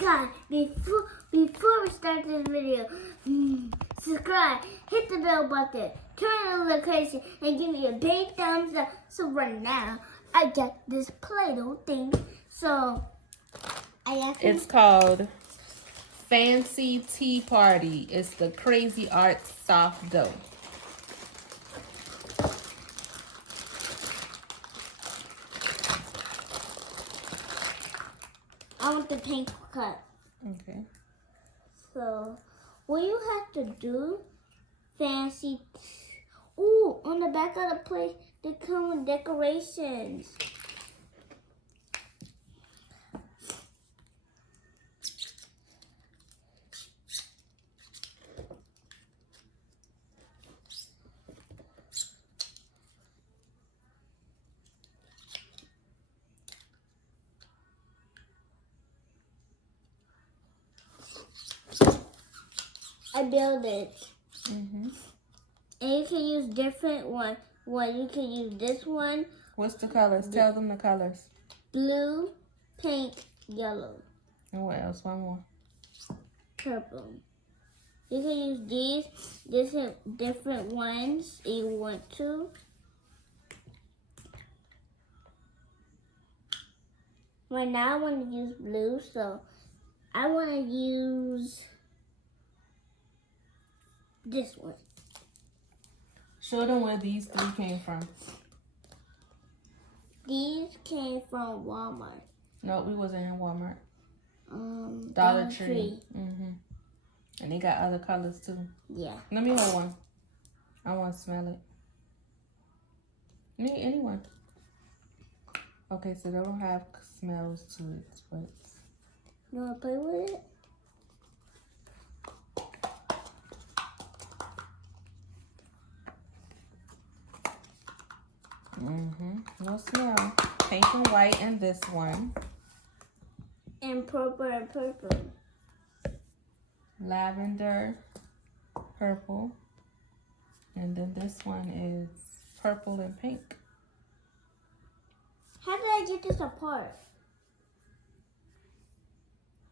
God, before we start this video, subscribe, hit the bell button, turn on the notification, and give me a big thumbs up. So right now, I got this Play-Doh thing. So it's called Fancy Tea Party. It's the Crazy Art Soft Dough. I want the pink cut. Okay. So, what you have to do, fancy. Ooh, on the back of the plate, they come with decorations. I build it. And you can use different one. You can use this one. What's the colors? Tell them the colors. Blue, pink, yellow. And what else? One more. Purple. You can use these different ones if you want to. Right now I want to use blue, so I want to use this one. Show them where these three came from. These came from Walmart. No, we wasn't in Walmart. Dollar Tree. And they got other colors too. Yeah. Let me hold one. I want to smell it. Anyone. Okay, so they don't have smells to it, but You want to play with it? no smell. Pink and white and this one. And purple and purple. Lavender, purple. And then this one is purple and pink. How did I get this apart?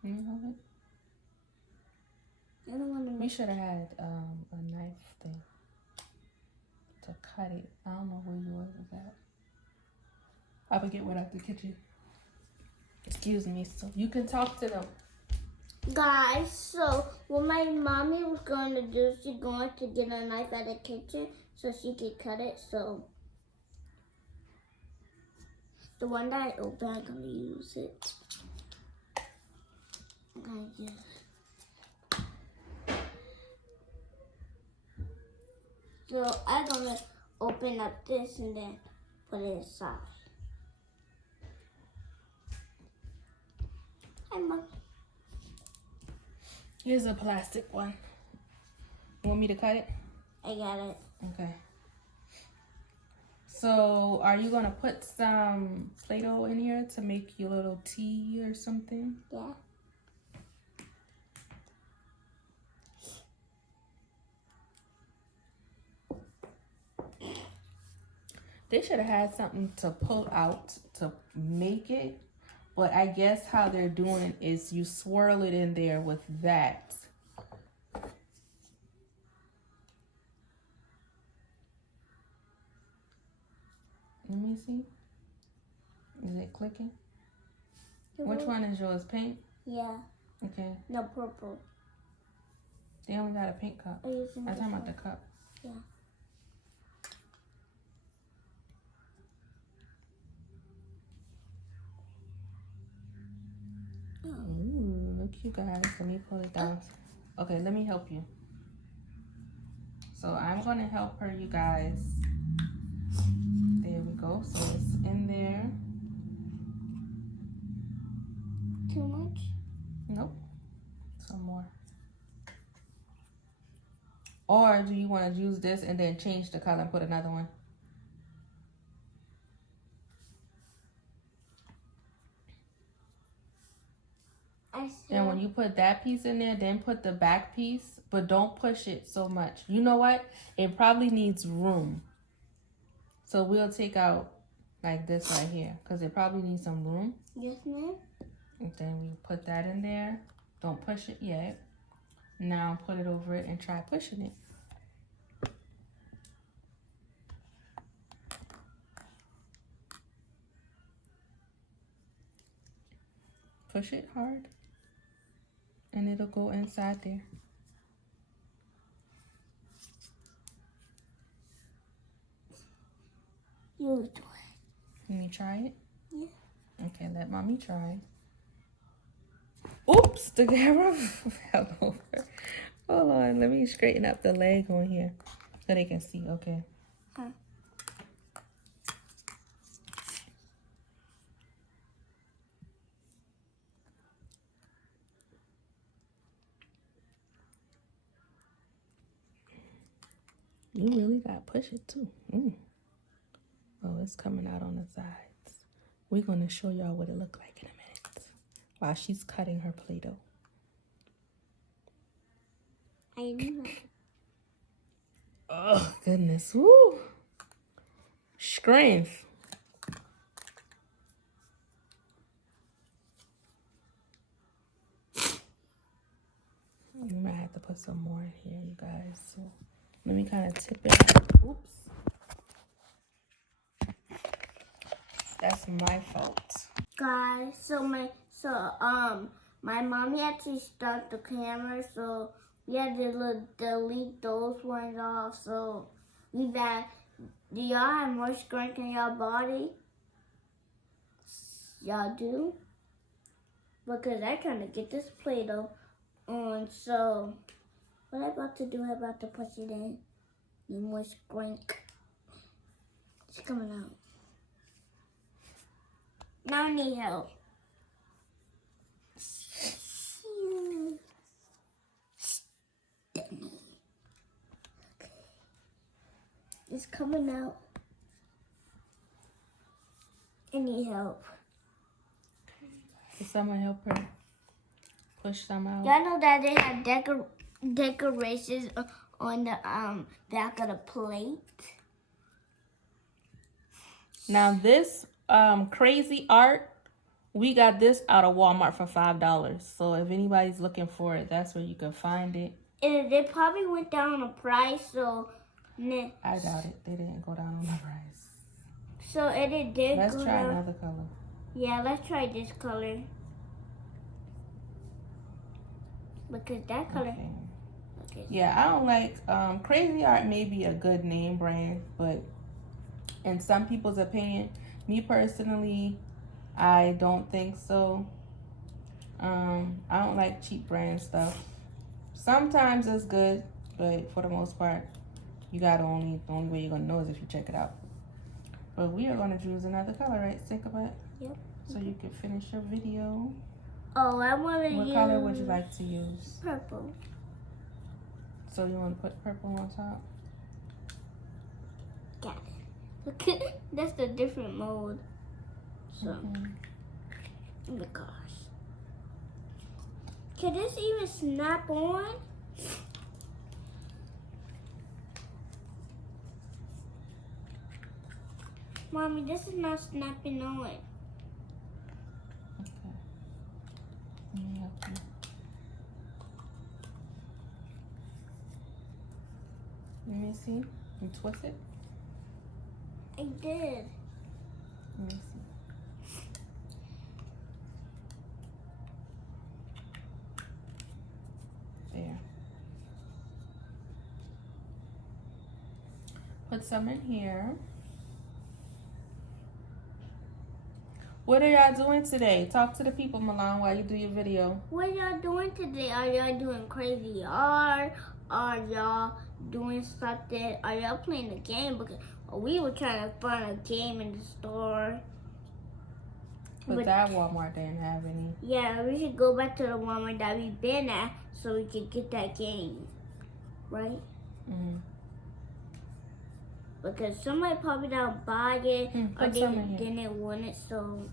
Can you hold it? I don't want to We make. should have had a knife thing to cut it. I don't know where yours is at. I will get one out the kitchen. Excuse me. So you can talk to them. Guys, so what my mommy was going to do, she's going to get a knife out of the kitchen so she could cut it. So the one that I opened, I'm going to use it. So I'm going to open up this and then put it inside. Hi, Mom. Here's a plastic one. You want me to cut it? I got it. Okay. So, are you gonna put some Play-Doh in here to make your little tea or something? Yeah. They should have had something to pull out to make it. But I guess how they're doing is you swirl it in there with that. Let me see. Is it clicking? Which one is yours? Pink? Yeah. Okay. No, purple. They only got a pink cup. I'm talking about the cup. Yeah. Ooh, look you guys. Let me pull it down. Okay, let me help you. So I'm going to help her, you guys. There we go. So it's in there. Too much? Nope. Some more. Or do you want to use this and then change the color and put another one? And when you put that piece in there, then put the back piece, but don't push it so much. You know what? It probably needs room. So we'll take out like this right here because it probably needs some room. Yes, ma'am. And then we put that in there. Don't push it yet. Now put it over it and try pushing it. Push it hard and it'll go inside there. You do it. Can you try it? Yeah. Okay, let mommy try. Oops, the camera fell over. Hold on, let me straighten up the leg on here so they can see. Okay. Huh. You really gotta push it too. Oh, it's coming out on the sides. We're gonna show y'all what it looked like in a minute while she's cutting her Play-Doh. I know. Oh, goodness. Woo. Strength. You might have to put some more in here, you guys. So let me kind of tip it out. Oops. That's my fault. Guys, my mommy actually stopped the camera, so we had to delete those ones off. So do y'all have more strength in your body? Y'all do? Because I'm trying to get this Play-Doh on. So what I'm about to do, I'm about to push it in. Need more strength. It's coming out. Now I need help. It's coming out. I need help. Is someone help her push some out? Y'all know that they have decorations on the back of the plate. Now this crazy art, we got this out of Walmart for $5. So if anybody's looking for it, that's where you can find it. They probably went down in price, so I doubt it. They didn't go down on the price. So it did. Let's go try down. another color. Yeah, let's try this color. Because that color. Okay. Yeah, I don't like Crazy Art may be a good name brand, but in some people's opinion, me personally, I don't think so. I don't like cheap brand stuff. Sometimes it's good, but for the most part, you got the only way you're gonna know is if you check it out. But we are gonna choose another color, right, Syncopate? Yep. So you can finish your video. Oh, I want to use... What color would you like to use? Purple. So you want to put purple on top? Got it. Look at that's the different mode. So, oh my gosh. Can this even snap on? Mommy, this is not snapping on. Okay. Let me help you. Let me see. You twist it? I did. Let me see. There. Put some in here. What are y'all doing today? Talk to the people, Milan, while you do your video. What y'all doing today? Are y'all doing crazy art? Are y'all doing something? Are y'all playing a game? Because we were trying to find a game in the store. But that Walmart didn't have any. Yeah, we should go back to the Walmart that we've been at so we can get that game. Right? Mm-hmm. Because somebody probably don't buy it or they didn't want it, so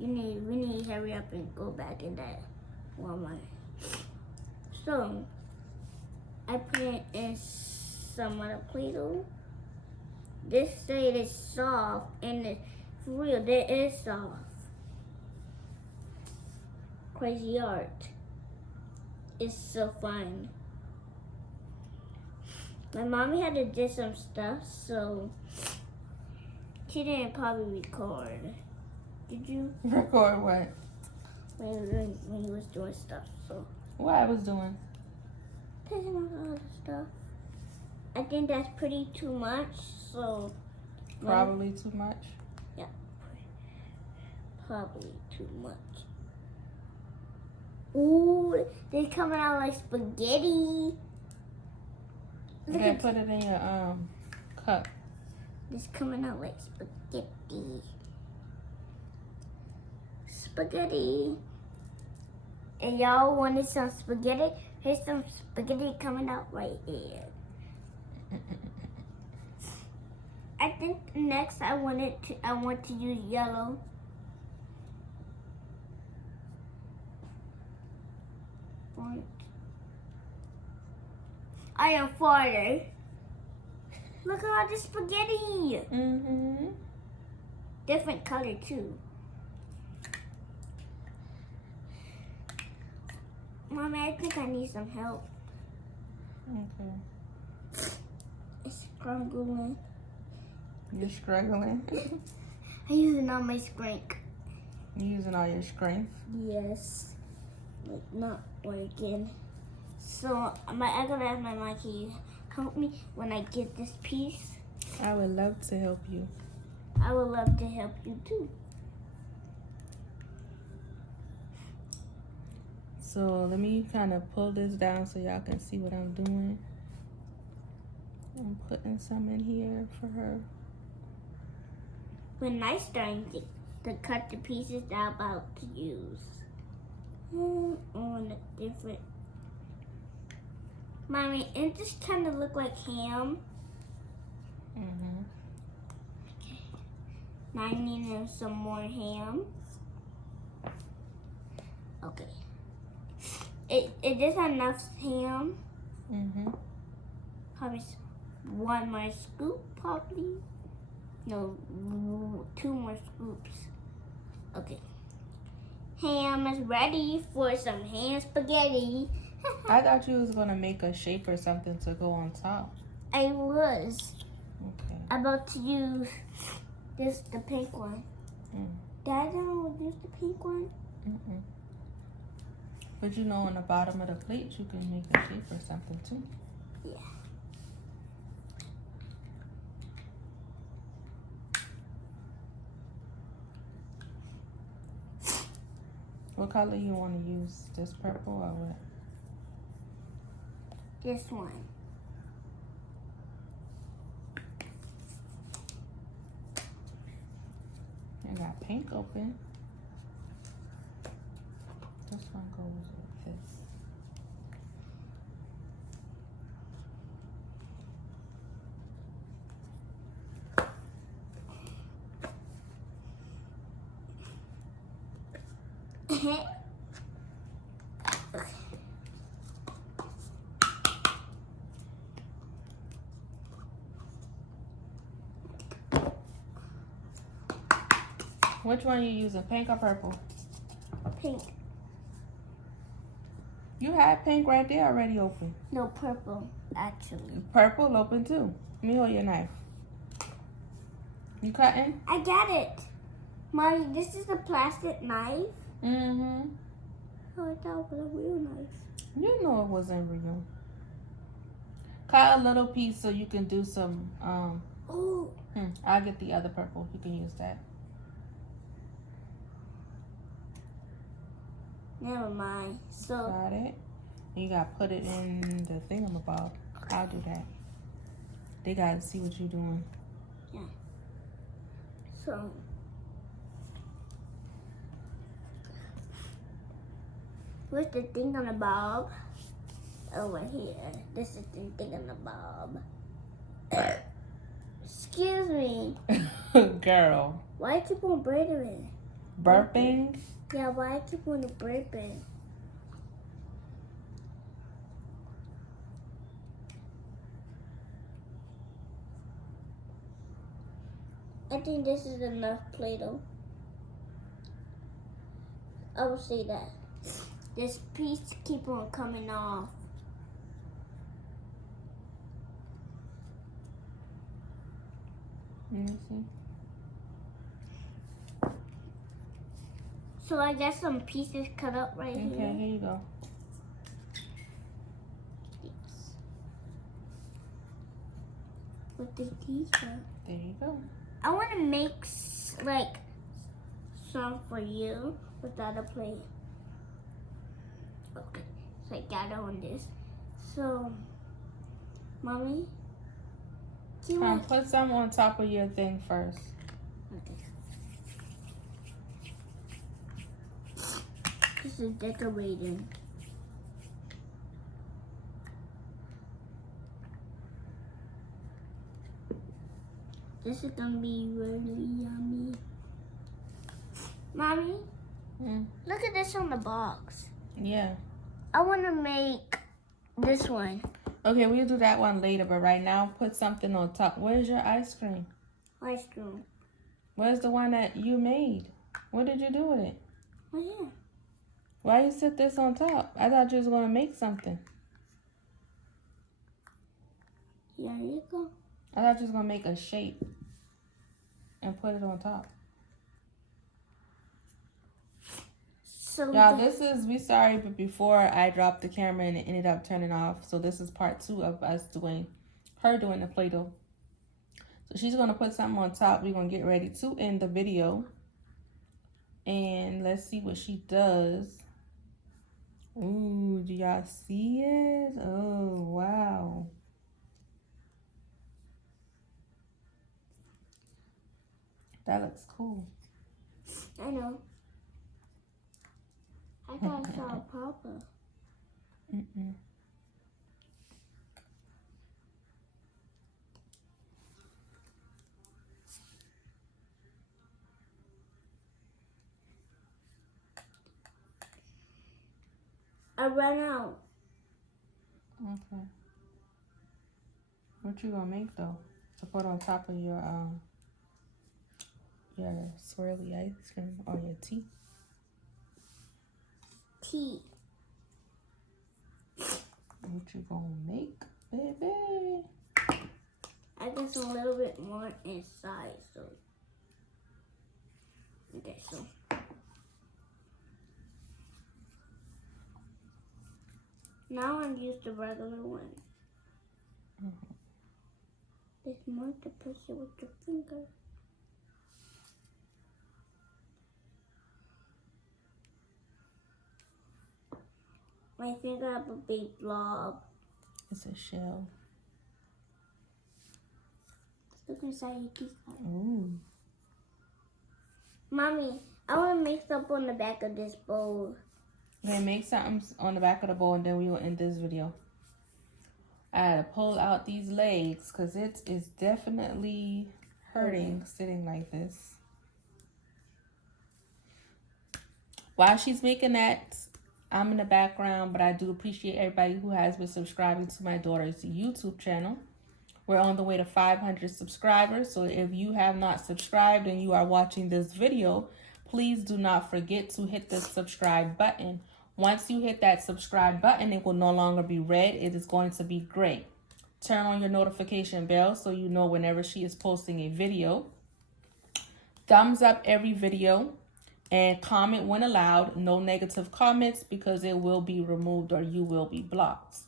we need to hurry up and go back in that Walmart. So I put in some of the Play-Doh. This side is soft, and it's for real, it is soft. crazy art. It's so fun. My mommy had to do some stuff, so she didn't probably record. Did you? Record what? When you was doing stuff, so. What I was doing? Taking out all the stuff. I think that's pretty too much, so. Probably too much. Yeah. Probably too much. Ooh, they coming out like spaghetti. You can put it in your cup. It's coming out like spaghetti. Spaghetti. And y'all wanted some spaghetti? Here's some spaghetti coming out right here. I think next I want to use yellow. I am farther. Look at all this spaghetti. Mm-hmm. Different color too. Mommy, I think I need some help. Okay. It's struggling. You're struggling? I'm using all my strength. You're using all your strength? Yes. Like not working. So I'm gonna ask my mom, can you help me when I get this piece? I would love to help you. I would love to help you too. So let me kind of pull this down so y'all can see what I'm doing. I'm putting some in here for her. When I starting to cut the pieces that I'm about to use. On a different. Mommy, it just kind of look like ham. Mm-hmm. Okay. Now I need some more ham. Okay. It is enough ham. Mm-hmm. Probably one more scoop, probably. No, 2 more scoops. Okay. Ham is ready for some ham spaghetti. I thought you was gonna make a shape or something to go on top. I was Okay. about to use the pink one. Dad don't use the pink one. Mm-mm. But you know, on the bottom of the plate, you can make a shape or something too. Yeah. What color you want to use? This purple or what? This one. I got pink open. This one goes with this. Which one you using, pink or purple? Pink. You had pink right there already open. No, purple, actually. Purple open too. Let me hold your knife. You cutting? I got it. Mommy, this is a plastic knife. Mm-hmm. Oh, I thought it was a real knife. You know it wasn't real. Cut a little piece so you can do some, Oh. I'll get the other purple. You can use that. Never mind. So, Got it? And you gotta put it in the thingamabob. I'll do that. They gotta see what you're doing. so. Where's the thing on the bob? Over here. This is the thing on the bob. Excuse me. Girl. Why you keep on burping? Burping? Yeah, why I keep on burping? I think this is enough Play-Doh. I will say that. this piece keep on coming off. Let me see. So I got some pieces cut up right here. Okay, here you go. With the t-shirt. There you go. I want to make like some for you without a plate. Okay, so I got on this. So, mommy, Put some on top of your thing first. Okay. This is decorating. This is gonna be really yummy. Mommy, look at this on the box. Yeah. I want to make this one. Okay, we'll do that one later, but right now, put something on top. Where's your ice cream? Ice cream. Where's the one that you made? What did you do with it? Right here. Why you set this on top? I thought you was going to make something. Here you go. I thought you was going to make a shape and put it on top. So Y'all, we sorry, but before I dropped the camera and it ended up turning off. So this is part 2 of us doing the Play-Doh. So she's going to put something on top. We're going to get ready to end the video. And let's see what she does. Ooh, do y'all see it? Oh, wow. That looks cool. I know. I got saw Papa. I ran out. Okay. What you gonna make though? To put on top of your swirly ice cream or your tea? Tea. What you gonna make, baby? I guess a little bit more inside, so. Okay, so. Now I'm used the regular one. There's more to push it with your finger. My finger have a big blob. It's a shell. Look inside your teacup. Ooh. Mommy, I want to make something on the back of this bowl. Okay, make something on the back of the bowl and then we will end this video. I had to pull out these legs because it is definitely hurting sitting like this. While she's making that, I'm in the background, but I do appreciate everybody who has been subscribing to my daughter's YouTube channel. We're on the way to 500 subscribers, so if you have not subscribed and you are watching this video, please do not forget to hit the subscribe button. Once you hit that subscribe button, it will no longer be red. It is going to be gray. Turn on your notification bell so you know whenever she is posting a video. Thumbs up every video. And comment when allowed. No negative comments because it will be removed or you will be blocked.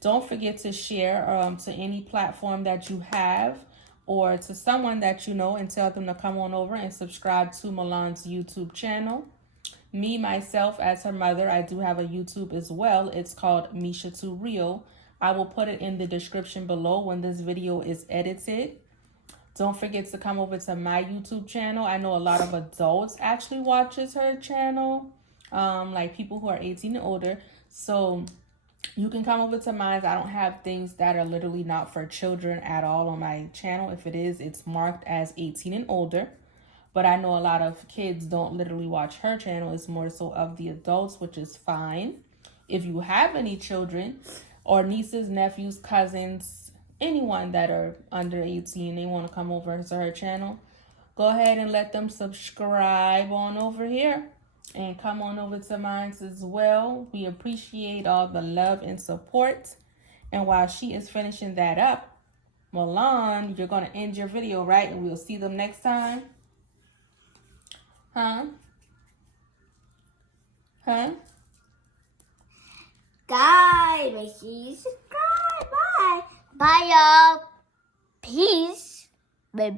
Don't forget to share to any platform that you have or to someone that you know and tell them to come on over and subscribe to Milan's YouTube channel. Me, myself, as her mother, I do have a YouTube as well. It's called Misha2Real. I will put it in the description below when this video is edited. Don't forget to come over to my YouTube channel. I know a lot of adults actually watches her channel, like people who are 18 and older. So you can come over to mine. I don't have things that are literally not for children at all on my channel. If it is, it's marked as 18 and older. But I know a lot of kids don't literally watch her channel. It's more so of the adults, which is fine. If you have any children or nieces, nephews, cousins, anyone that are under 18, they want to come over to her channel, go ahead and let them subscribe on over here. And come on over to mine as well. We appreciate all the love and support. And while she is finishing that up, Milan, you're going to end your video, right? And we'll see them next time. Huh? Huh? Guys, make sure you subscribe. Bye. Bye, y'all. Peace. Bye.